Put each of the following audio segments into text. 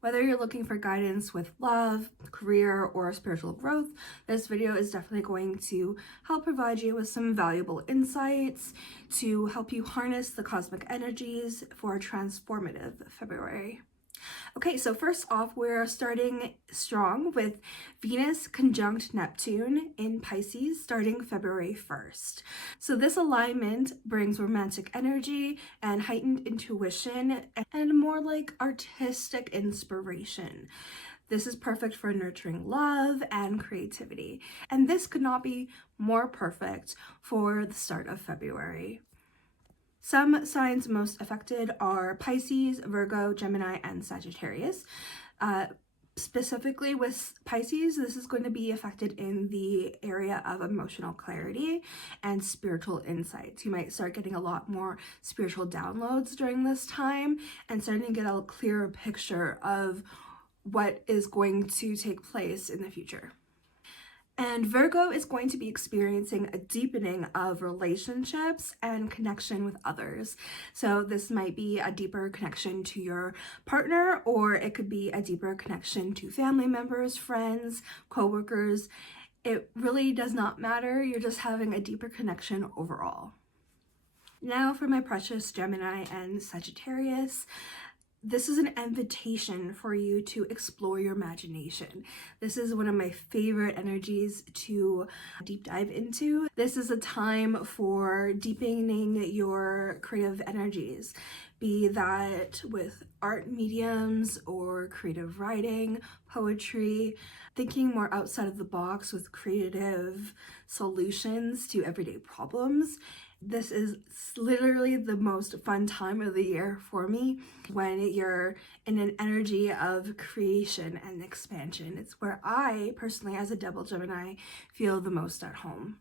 Whether you're looking for guidance with love, career, or spiritual growth, this video is definitely going to help provide you with some valuable insights to help you harness the cosmic energies for a transformative February. Okay, so first off, we're starting strong with Venus conjunct Neptune in Pisces starting February 1st. So this alignment brings romantic energy and heightened intuition and more like artistic inspiration. This is perfect for nurturing love and creativity. And this could not be more perfect for the start of February. Some signs most affected are Pisces, Virgo, Gemini, and Sagittarius. Specifically with Pisces, this is going to be affected in the area of emotional clarity and spiritual insights. You might start getting a lot more spiritual downloads during this time and starting to get a clearer picture of what is going to take place in the future. And Virgo is going to be experiencing a deepening of relationships and connection with others. So this might be a deeper connection to your partner, or it could be a deeper connection to family members, friends, coworkers. It really does not matter. You're just having a deeper connection overall. Now for my precious Gemini and Sagittarius. This is an invitation for you to explore your imagination. This is one of my favorite energies to deep dive into. This is a time for deepening your creative energies, be that with art mediums or creative writing, poetry, thinking more outside of the box with creative solutions to everyday problems. This is literally the most fun time of the year for me when you're in an energy of creation and expansion. It's where I personally, as a double Gemini, feel the most at home.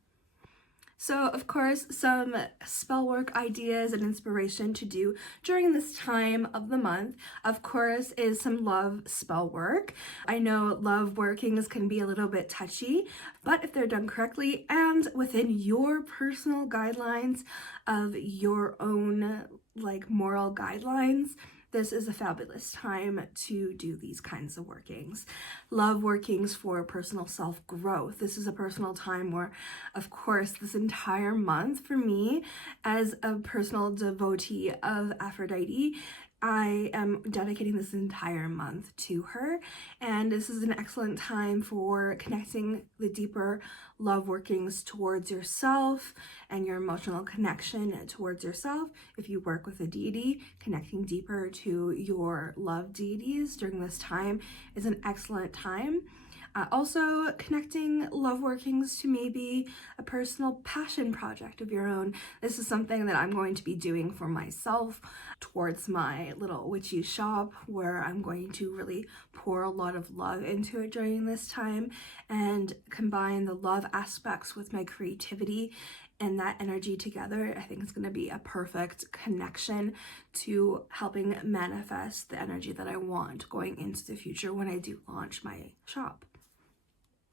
So, of course, some spell work ideas and inspiration to do during this time of the month, of course, is some love spell work. I know love workings can be a little bit touchy, but if they're done correctly and within your personal guidelines of your own moral guidelines, this is a fabulous time to do these kinds of workings. Love workings for personal self-growth. This is a personal time where, of course, this entire month for me, as a personal devotee of Aphrodite, I am dedicating this entire month to her, and this is an excellent time for connecting the deeper love workings towards yourself and your emotional connection towards yourself. If you work with a deity, connecting deeper to your love deities during this time is an excellent time. Also, connecting love workings to maybe a personal passion project of your own. This is something that I'm going to be doing for myself towards my little witchy shop, where I'm going to really pour a lot of love into it during this time and combine the love aspects with my creativity and that energy together. I think it's going to be a perfect connection to helping manifest the energy that I want going into the future when I do launch my shop.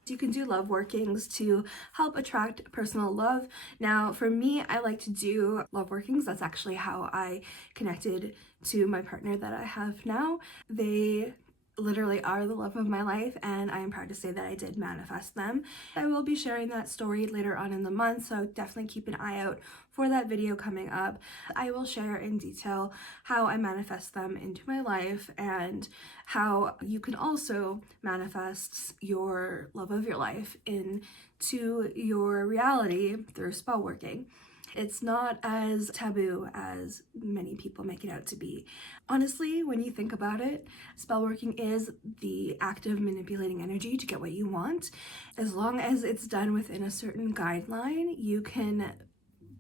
You can do love workings to help attract personal love. Now, for me, I like to do love workings. That's actually how I connected to my partner that I have now. They literally are the love of my life, and I am proud to say that I did manifest them. I will be sharing that story later on in the month, so definitely keep an eye out for that video coming up. I will share in detail how I manifest them into my life and how you can also manifest your love of your life into your reality through spell working. It's not as taboo as many people make it out to be. Honestly, when you think about it, spellworking is the act of manipulating energy to get what you want. As long as it's done within a certain guideline, you can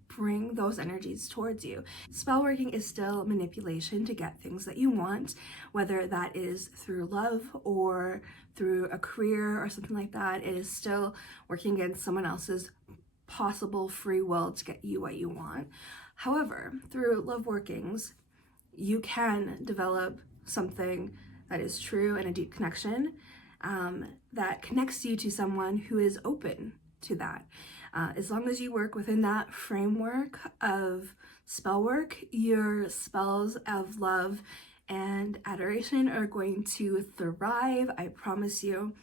bring those energies towards you. Spellworking is still manipulation to get things that you want, whether that is through love or through a career or something like that. It is still working against someone else's possible free will to get you what you want. However, through love workings, you can develop something that is true and a deep connection that connects you to someone who is open to that. As long as you work within that framework of spell work, your spells of love and adoration are going to thrive, I promise you.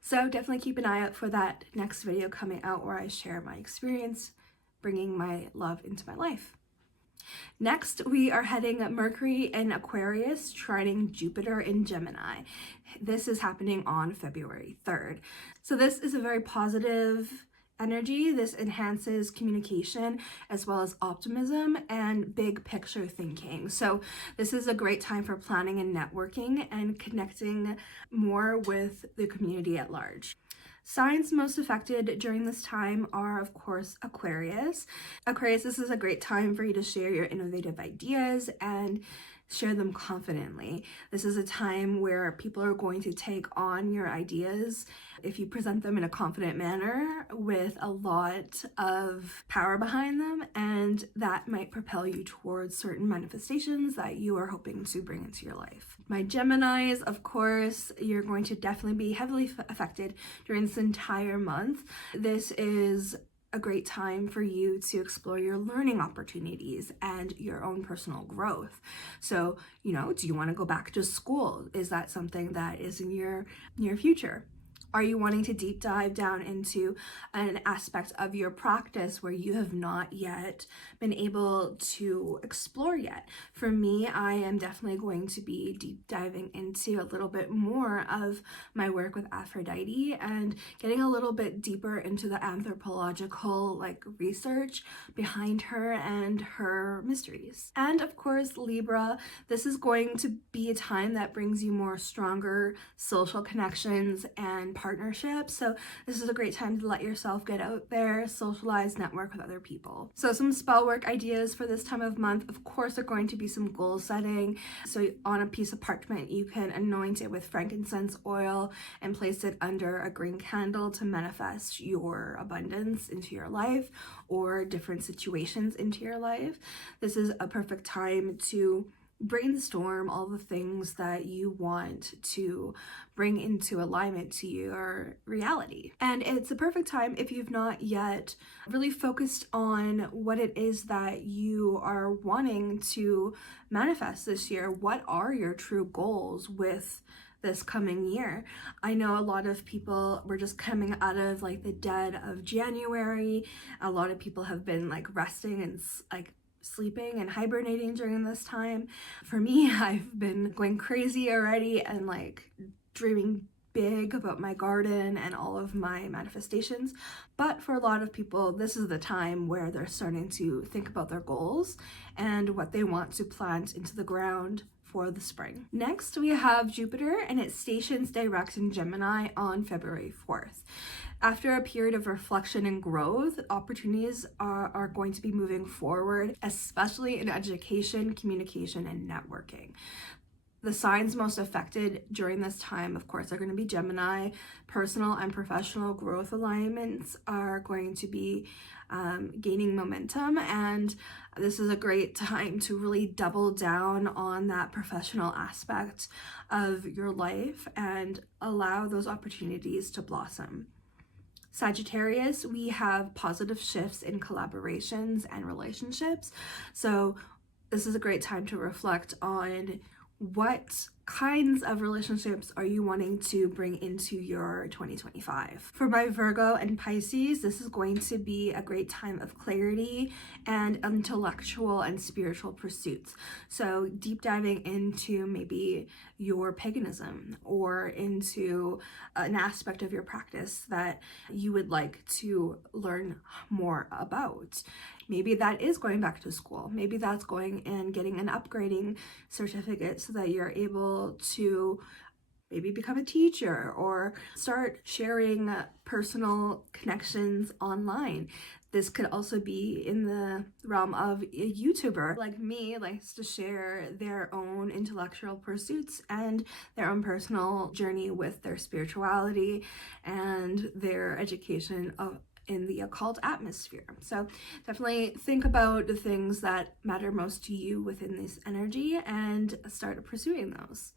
So definitely keep an eye out for that next video coming out where I share my experience bringing my love into my life. Next, we are heading Mercury in Aquarius, trining Jupiter in Gemini. This is happening on February 3rd. So this is a very positive energy. This enhances communication as well as optimism and big picture thinking. So this is a great time for planning and networking and connecting more with the community at large. Signs most affected during this time are, of course, Aquarius. Aquarius, this is a great time for you to share your innovative ideas and share them confidently. This is a time where people are going to take on your ideas if you present them in a confident manner with a lot of power behind them, and that might propel you towards certain manifestations that you are hoping to bring into your life. My Geminis, of course, you're going to definitely be heavily affected during this entire month. This is a great time for you to explore your learning opportunities and your own personal growth. So, do you want to go back to school? Is that something that is in your near future? Are you wanting to deep dive down into an aspect of your practice where you have not yet been able to explore yet? For me, I am definitely going to be deep diving into a little bit more of my work with Aphrodite and getting a little bit deeper into the anthropological research behind her and her mysteries. And of course, Libra, this is going to be a time that brings you more stronger social connections and partnerships. So this is a great time to let yourself get out there, socialize, network with other people. So some spell work ideas for this time of month, of course, are going to be some goal setting. So on a piece of parchment, you can anoint it with frankincense oil and place it under a green candle to manifest your abundance into your life or different situations into your life. This is a perfect time to brainstorm all the things that you want to bring into alignment to your reality. And it's a perfect time if you've not yet really focused on what it is that you are wanting to manifest this year. What are your true goals with this coming year? I know a lot of people were just coming out of the dead of January. A lot of people have been resting and sleeping and hibernating during this time. For me, I've been going crazy already and dreaming big about my garden and all of my manifestations. But for a lot of people, this is the time where they're starting to think about their goals and what they want to plant into the ground for the spring. Next, we have Jupiter, and it stations direct in Gemini on February 4th. After a period of reflection and growth, opportunities are going to be moving forward, especially in education, communication, and networking. The signs most affected during this time, of course, are going to be Gemini. Personal and professional growth alignments are going to be gaining momentum, and this is a great time to really double down on that professional aspect of your life and allow those opportunities to blossom. Sagittarius, we have positive shifts in collaborations and relationships. So this is a great time to reflect on what kinds of relationships are you wanting to bring into your 2025? For my Virgo and Pisces, this is going to be a great time of clarity and intellectual and spiritual pursuits. So deep diving into maybe your paganism or into an aspect of your practice that you would like to learn more about. Maybe that is going back to school. Maybe that's going and getting an upgrading certificate so that you're able to maybe become a teacher or start sharing personal connections online. This could also be in the realm of a YouTuber like me, likes to share their own intellectual pursuits and their own personal journey with their spirituality and their education in the occult atmosphere. So definitely think about the things that matter most to you within this energy and start pursuing those.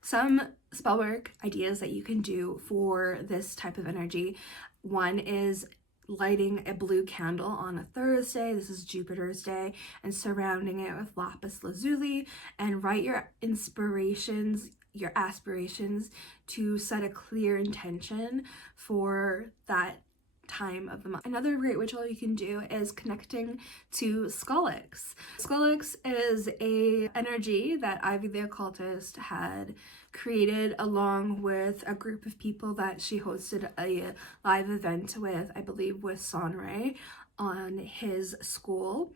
Some spell work ideas that you can do for this type of energy. One is lighting a blue candle on a Thursday, this is Jupiter's day, and surrounding it with lapis lazuli, and write your inspirations, your aspirations, to set a clear intention for that time of the month. Another great ritual you can do is connecting to Skolix. Skolix is a energy that Ivy the Occultist had created along with a group of people that she hosted a live event with, I believe with Sonray, on his school.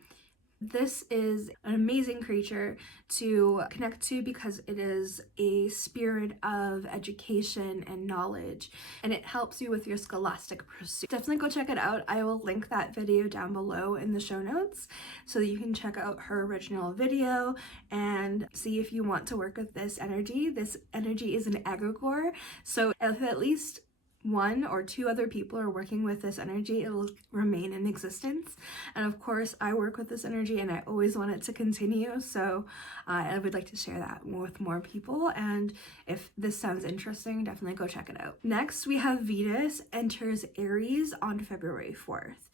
This is an amazing creature to connect to because it is a spirit of education and knowledge, and it helps you with your scholastic pursuit. Definitely go check it out. I will link that video down below in the show notes so that you can check out her original video and see if you want to work with this energy. This energy is an egregore, so if at least one or two other people are working with this energy, it will remain in existence. And of course, I work with this energy and I always want it to continue, so I would like to share that with more people, and if this sounds interesting, definitely go check it out. Next, we have Venus enters Aries on February 4th.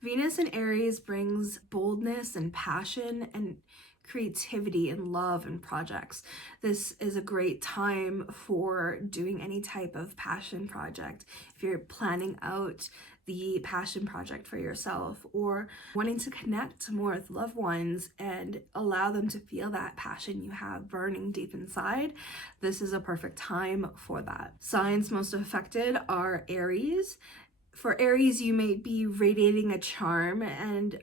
Venus in Aries brings boldness and passion and creativity and love and projects. This is a great time for doing any type of passion project. If you're planning out the passion project for yourself or wanting to connect more with loved ones and allow them to feel that passion you have burning deep inside, this is a perfect time for that. Signs most affected are Aries. For Aries, you may be radiating a charm and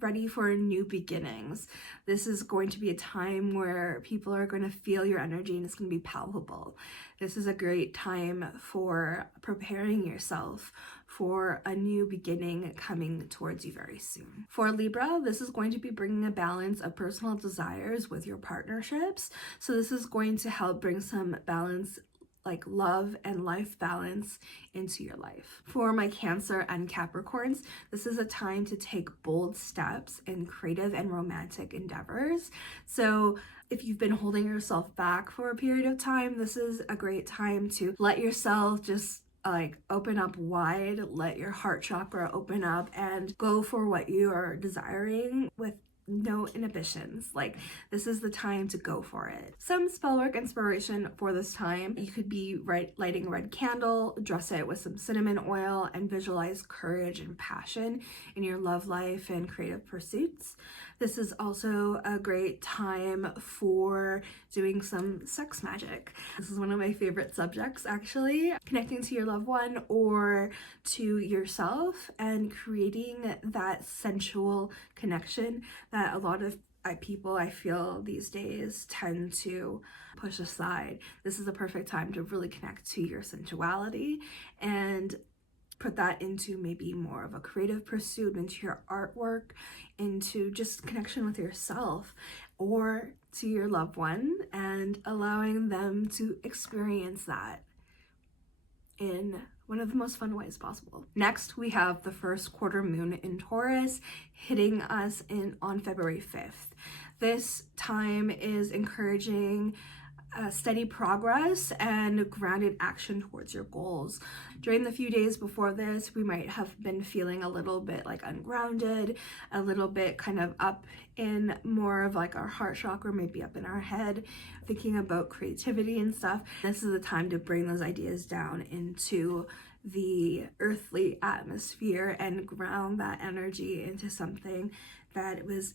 ready for new beginnings. This is going to be a time where people are going to feel your energy and it's going to be palpable. This is a great time for preparing yourself for a new beginning coming towards you very soon. For Libra, this is going to be bringing a balance of personal desires with your partnerships. So this is going to help bring some balance, like love and life balance, into your life. For my Cancer and Capricorns, this is a time to take bold steps in creative and romantic endeavors. So if you've been holding yourself back for a period of time, this is a great time to let yourself just like open up wide, let your heart chakra open up and go for what you are desiring with no inhibitions. Like, this is the time to go for it. Some spellwork inspiration for this time: you could be lighting a red candle, dress it with some cinnamon oil, and visualize courage and passion in your love life and creative pursuits. This is also a great time for doing some sex magic. This is one of my favorite subjects, actually. Connecting to your loved one or to yourself and creating that sensual connection that a lot of people, I feel, these days tend to push aside. This is a perfect time to really connect to your sensuality and put that into maybe more of a creative pursuit, into your artwork, into just connection with yourself or to your loved one, and allowing them to experience that in one of the most fun ways possible. Next, we have the first quarter moon in Taurus hitting us on February 5th. This time is encouraging steady progress and grounded action towards your goals. During the few days before this, we might have been feeling a little bit like ungrounded, a little bit kind of up in more of like our heart chakra, maybe up in our head, thinking about creativity and stuff. This is the time to bring those ideas down into the earthly atmosphere and ground that energy into something that was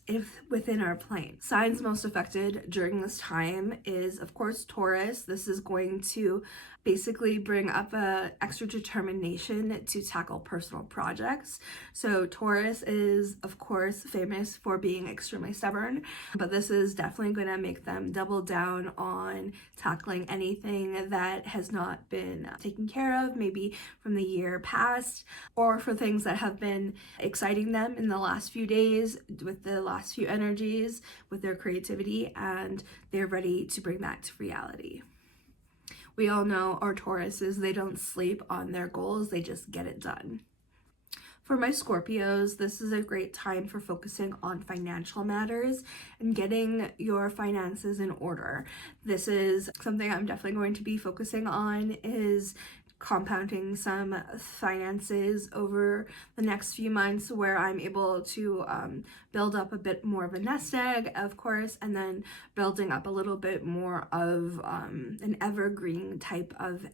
within our plane. Signs most affected during this time is, of course, Taurus. This is going to basically bring up a extra determination to tackle personal projects. So Taurus is, of course, famous for being extremely stubborn, but this is definitely going to make them double down on tackling anything that has not been taken care of, maybe from the year past, or for things that have been exciting them in the last few days with the last few energies, with their creativity, and they're ready to bring that to reality. We all know our Tauruses, they don't sleep on their goals, they just get it done. For my Scorpios, this is a great time for focusing on financial matters and getting your finances in order. This is something I'm definitely going to be focusing on, is compounding some finances over the next few months, where I'm able to build up a bit more of a nest egg, of course, and then building up a little bit more of an evergreen type of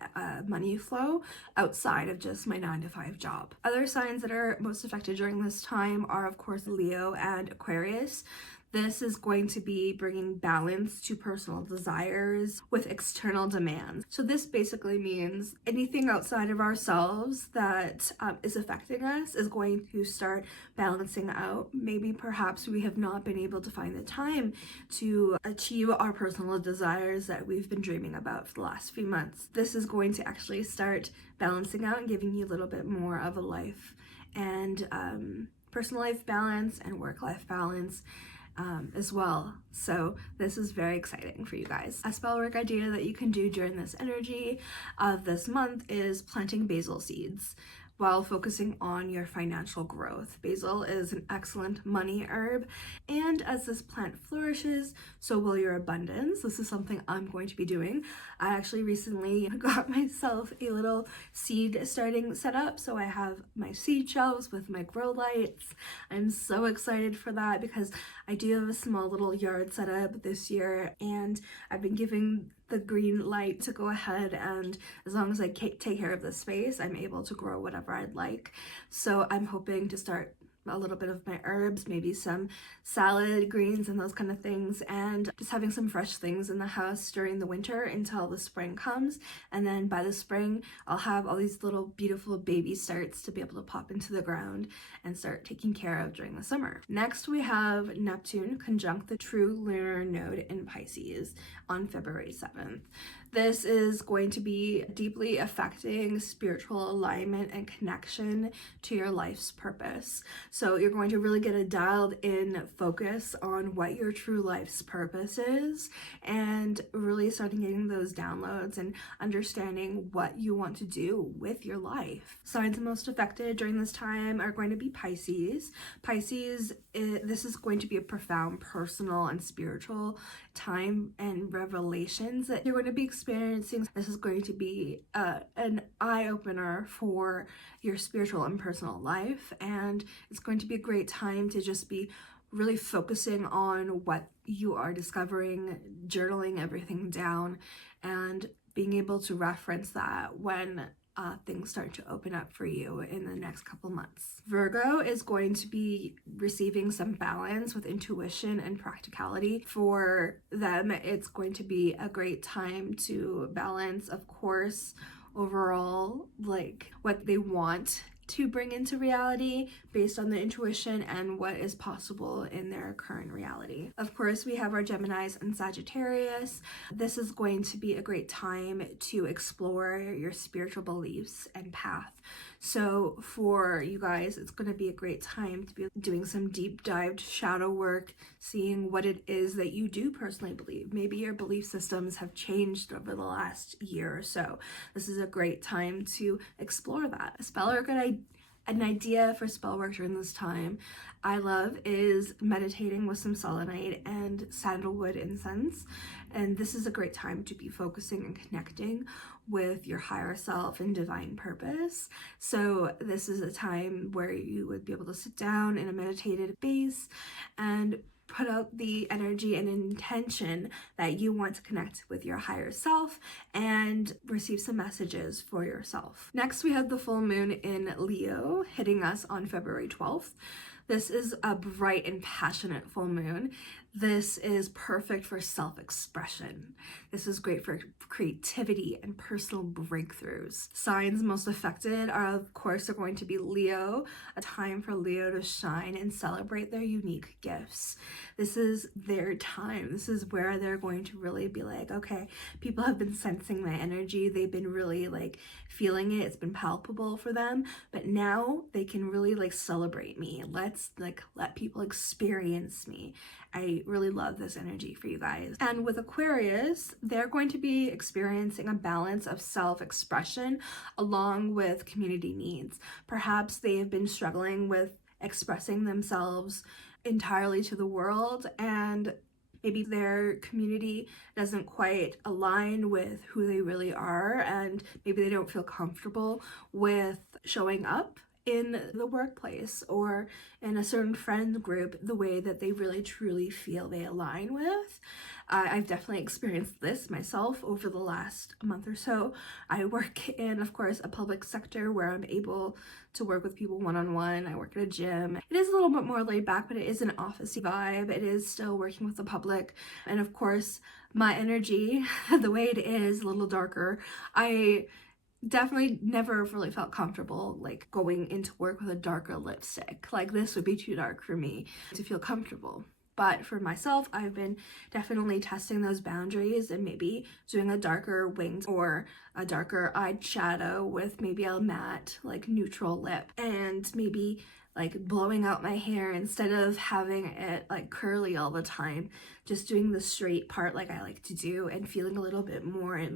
money flow outside of just my 9-to-5 job. Other signs that are most affected during this time are, of course, Leo and Aquarius. This is going to be bringing balance to personal desires with external demands. So this basically means anything outside of ourselves that is affecting us is going to start balancing out. Maybe perhaps we have not been able to find the time to achieve our personal desires that we've been dreaming about for the last few months. This is going to actually start balancing out and giving you a little bit more of a life and personal life balance and work-life balance as well. So this is very exciting for you guys. A spell work idea that you can do during this energy of this month is planting basil seeds while focusing on your financial growth. Basil is an excellent money herb, and as this plant flourishes, so will your abundance. This is something I'm going to be doing. I actually recently got myself a little seed starting set up, so I have my seed shelves with my grow lights. I'm so excited for that because I do have a small little yard set up this year, and I've been giving the green light to go ahead, and as long as I take care of the space, I'm able to grow whatever I'd like. So I'm hoping to start a little bit of my herbs, maybe some salad greens and those kind of things, and just having some fresh things in the house during the winter until the spring comes. And then by the spring, I'll have all these little beautiful baby starts to be able to pop into the ground and start taking care of during the summer. Next, we have Neptune conjunct the true lunar node in Pisces on February 7th. This is going to be deeply affecting spiritual alignment and connection to your life's purpose. So you're going to really get a dialed in focus on what your true life's purpose is, and really starting getting those downloads and understanding what you want to do with your life. Signs most affected during this time are going to be Pisces. Pisces, this is going to be a profound personal and spiritual time and revelations that you're going to be experiencing. This is going to be an eye-opener for your spiritual and personal life, and it's going to be a great time to just be really focusing on what you are discovering, journaling everything down, and being able to reference that when things start to open up for you in the next couple months. Virgo is going to be receiving some balance with intuition and practicality. For them, it's going to be a great time to balance, of course, overall, like what they want to bring into reality based on the intuition and what is possible in their current reality. Of course, we have our Geminis and Sagittarius. This is going to be a great time to explore your spiritual beliefs and path. So for you guys, it's going to be a great time to be doing some deep dive shadow work, seeing what it is that you do personally believe. Maybe your belief systems have changed over the last year or so. This is a great time to explore that. A spell or an idea for spell work during this time I love is meditating with some selenite and sandalwood incense. And this is a great time to be focusing and connecting with your higher self and divine purpose. So this is a time where you would be able to sit down in a meditative base and put out the energy and intention that you want to connect with your higher self and receive some messages for yourself. Next, we have the full moon in Leo hitting us on February 12th. This is a bright and passionate full moon. This is perfect for self-expression. This is great for creativity and personal breakthroughs. Signs most affected are, of course, going to be Leo, a time for Leo to shine and celebrate their unique gifts. This is their time. This is where they're going to really be like, okay, people have been sensing my energy. They've been really feeling it. It's been palpable for them, but now they can really celebrate me. Let's let people experience me. I really love this energy for you guys. And with Aquarius, they're going to be experiencing a balance of self-expression along with community needs. Perhaps they have been struggling with expressing themselves entirely to the world, and maybe their community doesn't quite align with who they really are, and maybe they don't feel comfortable with showing up in the workplace or in a certain friend group the way that they really truly feel they align with. I've definitely experienced this myself over the last month or so. I work in, of course, a public sector where I'm able to work with people one-on-one. I work at a gym. It is a little bit more laid back, but it is an office-y vibe. It is still working with the public. And of course, my energy, the way it is, a little darker. I definitely never really felt comfortable like going into work with a darker lipstick. Like, this would be too dark for me to feel comfortable. But for myself, I've been definitely testing those boundaries and maybe doing a darker wings or a darker eyeshadow with maybe a matte, like, neutral lip, and maybe like blowing out my hair instead of having it like curly all the time, just doing the straight part like I like to do and feeling a little bit more in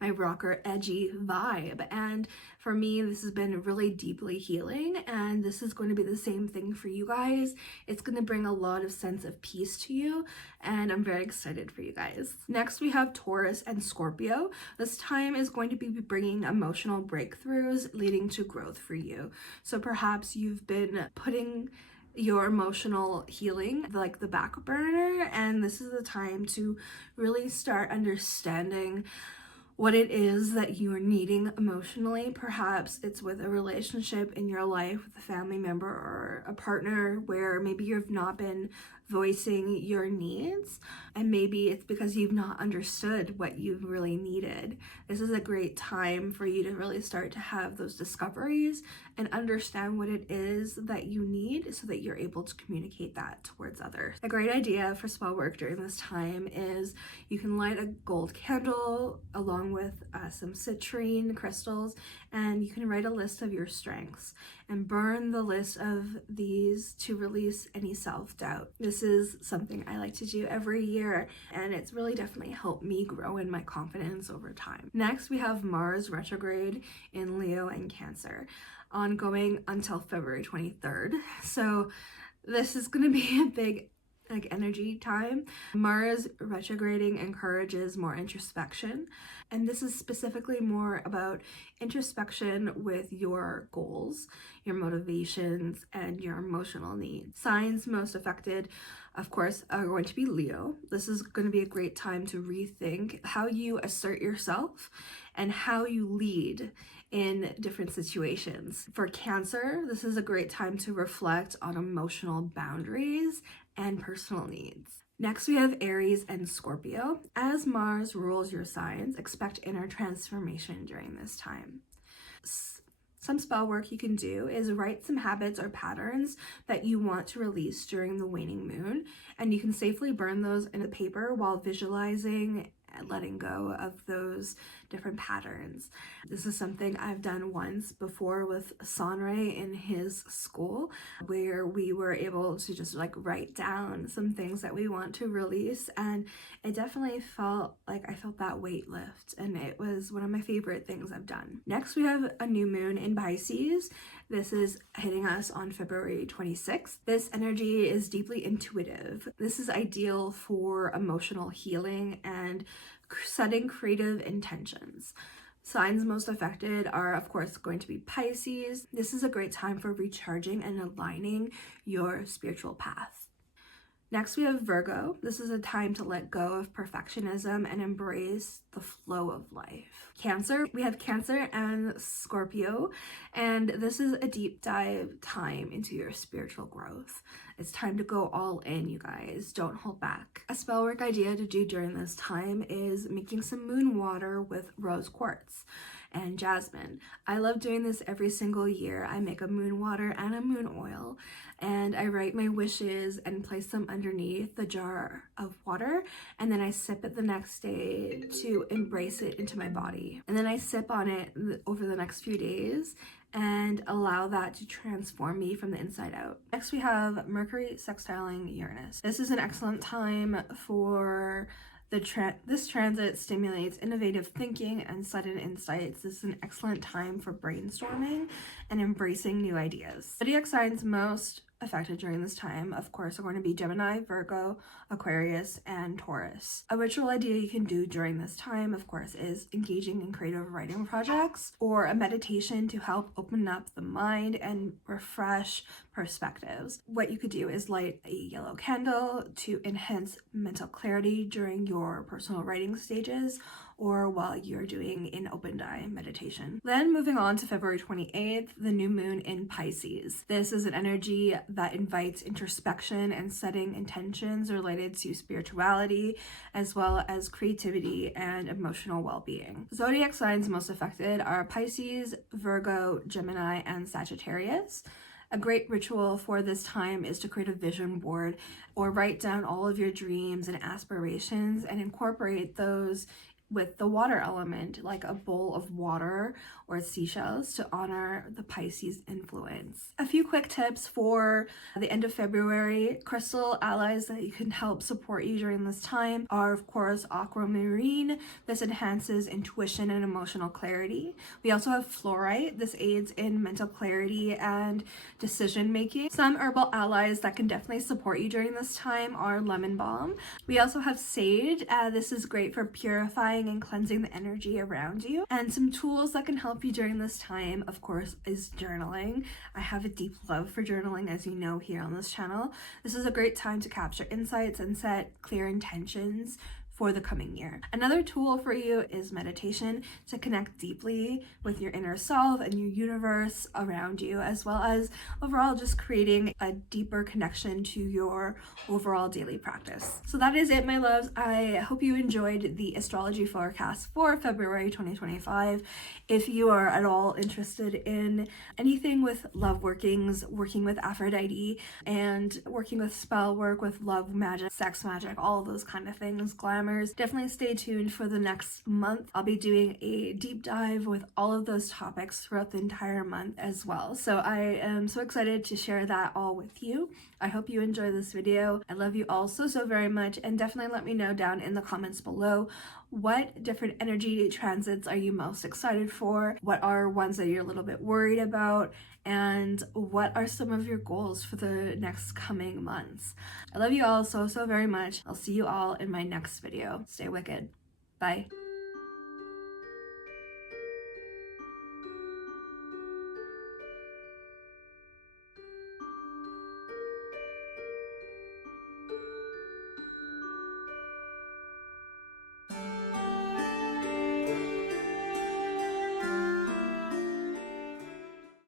my rocker edgy vibe. And for me, this has been really deeply healing, and this is going to be the same thing for you guys. It's going to bring a lot of sense of peace to you, and I'm very excited for you guys. Next, we have Taurus and Scorpio. This time is going to be bringing emotional breakthroughs leading to growth for you. So perhaps you've been putting your emotional healing like the back burner, and this is the time to really start understanding what it is that you are needing emotionally. Perhaps it's with a relationship in your life with a family member or a partner where maybe you've not been voicing your needs, and maybe it's because you've not understood what you've really needed. This is a great time for you to really start to have those discoveries and understand what it is that you need so that you're able to communicate that towards others. A great idea for spell work during this time is you can light a gold candle along with some citrine crystals, and you can write a list of your strengths and burn the list of these to release any self-doubt. This is something I like to do every year, and it's really definitely helped me grow in my confidence over time. Next, we have Mars retrograde in Leo and Cancer, ongoing until February 23rd. So this is going to be a big energy time. Mars retrograding encourages more introspection, and this is specifically more about introspection with your goals, your motivations, and your emotional needs. Signs most affected, of course, are going to be Leo. This is going to be a great time to rethink how you assert yourself and how you lead in different situations. For Cancer, this is a great time to reflect on emotional boundaries and personal needs. Next, we have Aries and Scorpio. As Mars rules your signs, expect inner transformation during this time. Some spell work you can do is write some habits or patterns that you want to release during the waning moon, and you can safely burn those in the paper while visualizing and letting go of those different patterns. This is something I've done once before with Sanray in his school, where we were able to just like write down some things that we want to release, and it definitely felt like I felt that weight lift, and it was one of my favorite things I've done. Next, we have a new moon in Pisces. This is hitting us on February 26th. This energy is deeply intuitive. This is ideal for emotional healing and setting creative intentions. Signs most affected are, of course, going to be Pisces. This is a great time for recharging and aligning your spiritual path. Next, we have Virgo. This is a time to let go of perfectionism and embrace the flow of life. Cancer, we have Cancer and Scorpio, and this is a deep dive time into your spiritual growth. It's time to go all in, you guys. Don't hold back. A spell work idea to do during this time is making some moon water with rose quartz and jasmine. I love doing this every single year. I make a moon water and a moon oil, and I write my wishes and place them underneath the jar of water, and then I sip it the next day to embrace it into my body. And then I sip on it over the next few days and allow that to transform me from the inside out. Next, we have Mercury sextiling Uranus. This is an excellent time for this transit stimulates innovative thinking and sudden insights. This is an excellent time for brainstorming and embracing new ideas. Zodiac signs most affected during this time, of course, are going to be Gemini, Virgo, Aquarius, and Taurus. A ritual idea you can do during this time, of course, is engaging in creative writing projects or a meditation to help open up the mind and refresh perspectives. What you could do is light a yellow candle to enhance mental clarity during your personal writing stages or while you're doing an open eye meditation. Then moving on to February 28th, the new moon in Pisces. This is an energy that invites introspection and setting intentions related to spirituality, as well as creativity and emotional well-being. Zodiac signs most affected are Pisces, Virgo, Gemini, and Sagittarius. A great ritual for this time is to create a vision board or write down all of your dreams and aspirations and incorporate those with the water element, like a bowl of water or seashells to honor the Pisces influence. A few quick tips for the end of February. Crystal allies that you can help support you during this time are, of course, aquamarine. This enhances intuition and emotional clarity. We also have fluorite. This aids in mental clarity and decision making. Some herbal allies that can definitely support you during this time are lemon balm. We also have sage. This is great for purifying and cleansing the energy around you. And some tools that can help you during this time, of course, is journaling. I have a deep love for journaling, as you know, here on this channel. This is a great time to capture insights and set clear intentions for the coming year. Another tool for you is meditation to connect deeply with your inner self and your universe around you, as well as overall just creating a deeper connection to your overall daily practice. So that is it, my loves. I hope you enjoyed the astrology forecast for February 2025. If you are at all interested in anything with love workings, working with Aphrodite, and working with spell work, with love magic, sex magic, all of those kind of things, glamour, definitely stay tuned for the next month. I'll be doing a deep dive with all of those topics throughout the entire month as well. So I am so excited to share that all with you. I hope you enjoy this video. I love you all so very much, and definitely let me know down in the comments below what different energy transits are you most excited for, what are ones that you're a little bit worried about, and what are some of your goals for the next coming months. I love you all so very much. I'll see you all in my next video. Stay wicked. Bye.